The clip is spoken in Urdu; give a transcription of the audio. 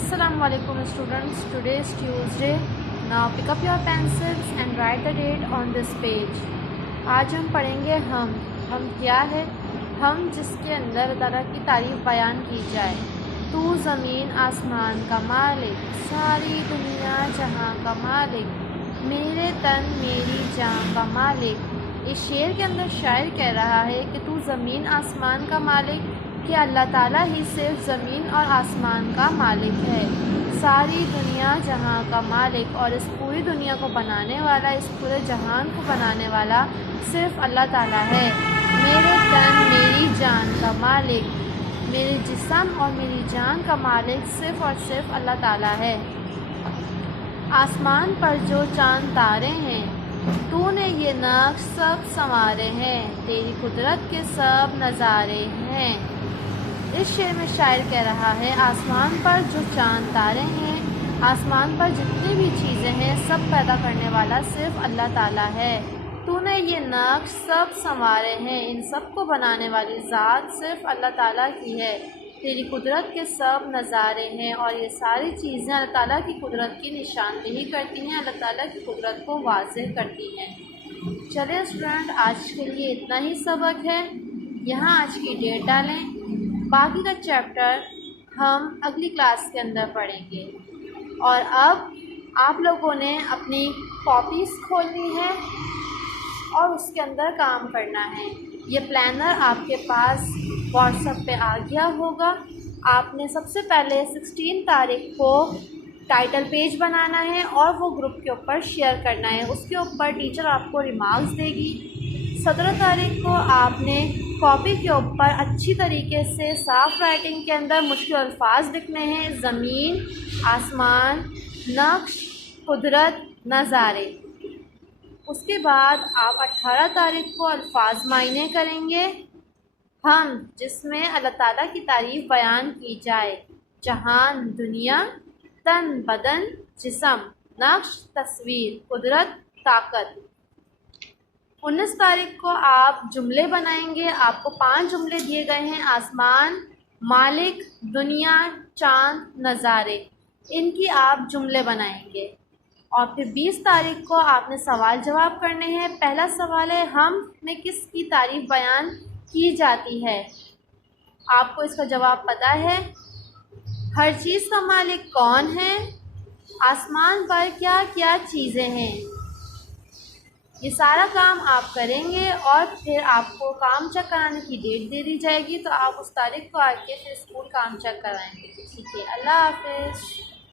Assalamu alaikum students. Today is Tuesday. Now pick up your pencils and write the date on this page. آج ہم پڑھیں گے ہم کیا ہے؟ ہم جس کے اندر اللہ تعالیٰ کی تعریف بیان کی جائے. تو زمین آسمان کا مالک، ساری دنیا جہاں کا مالک، میرے تن میری جان کا مالک. اس شعر کے اندر شاعر کہہ رہا ہے کہ تو زمین آسمان کا مالک، کہ اللہ تعالیٰ ہی صرف زمین اور آسمان کا مالک ہے، ساری دنیا جہاں کا مالک، اور اس پوری دنیا کو بنانے والا، اس پورے جہان کو بنانے والا صرف اللہ تعالیٰ ہے. میرے تن میری جان کا مالک، میرے جسم اور میری جان کا مالک صرف اور صرف اللہ تعالیٰ ہے. آسمان پر جو چاند تارے ہیں، تو نے یہ نقش سب سنوارے ہیں، تیری قدرت کے سب نظارے ہیں. اس شعر میں شاعر کہہ رہا ہے آسمان پر جو چاند تارے ہیں، آسمان پر جتنی بھی چیزیں ہیں، سب پیدا کرنے والا صرف اللہ تعالیٰ ہے. تو نے یہ نقش سب سنوارے ہیں، ان سب کو بنانے والی ذات صرف اللہ تعالیٰ کی ہے. تیری قدرت کے سب نظارے ہیں، اور یہ ساری چیزیں اللہ تعالیٰ کی قدرت کی نشاندہی کرتی ہیں، اللہ تعالیٰ کی قدرت کو واضح کرتی ہیں. چلیں اسٹوڈنٹ، آج کے لیے اتنا ہی سبق ہے. یہاں آج کی ڈیٹ ڈالیں. باقی کا چیپٹر ہم اگلی کلاس کے اندر پڑھیں گے. اور اب آپ لوگوں نے اپنی کاپیز کھولنی ہے اور اس کے اندر کام کرنا ہے. یہ پلانر آپ کے پاس واٹس ایپ پہ آ گیا ہوگا. آپ نے سب سے پہلے 16 تاریخ کو ٹائٹل پیج بنانا ہے اور وہ گروپ کے اوپر شیئر کرنا ہے. اس کے اوپر ٹیچر آپ کو ریمارکس دے گی. 17 تاریخ کو آپ نے کاپی کے اوپر اچھی طریقے سے صاف رائٹنگ کے اندر مشکل الفاظ لکھنے ہیں: زمین، آسمان، نقش، قدرت، نظارے. اس کے بعد آپ 18 تاریخ کو الفاظ معینے کریں گے. ہم جس میں اللہ تعالیٰ کی تعریف بیان کی جائے: جہان، دنیا، تن، بدن، جسم، نقش، تصویر، قدرت، طاقت. 19 تاریخ کو آپ جملے بنائیں گے. آپ کو 5 جملے دیے گئے ہیں: آسمان، مالک، دنیا، چاند، نظارے. ان کی آپ جملے بنائیں گے. اور پھر 20 تاریخ کو آپ نے سوال جواب کرنے ہیں. پہلا سوال ہے: ہم میں کس کی تعریف بیان کی جاتی ہے؟ آپ کو اس کا جواب پتہ ہے؟ ہر چیز کا مالک کون ہے؟ آسمان پر کیا کیا چیزیں ہیں؟ یہ سارا کام آپ کریں گے اور پھر آپ کو کام چیک کرانے کی ڈیٹ دے دی جائے گی، تو آپ اس تاریخ کو آ کے پھر اسکول کام چیک کرائیں گے. ٹھیک ہے، اللہ حافظ.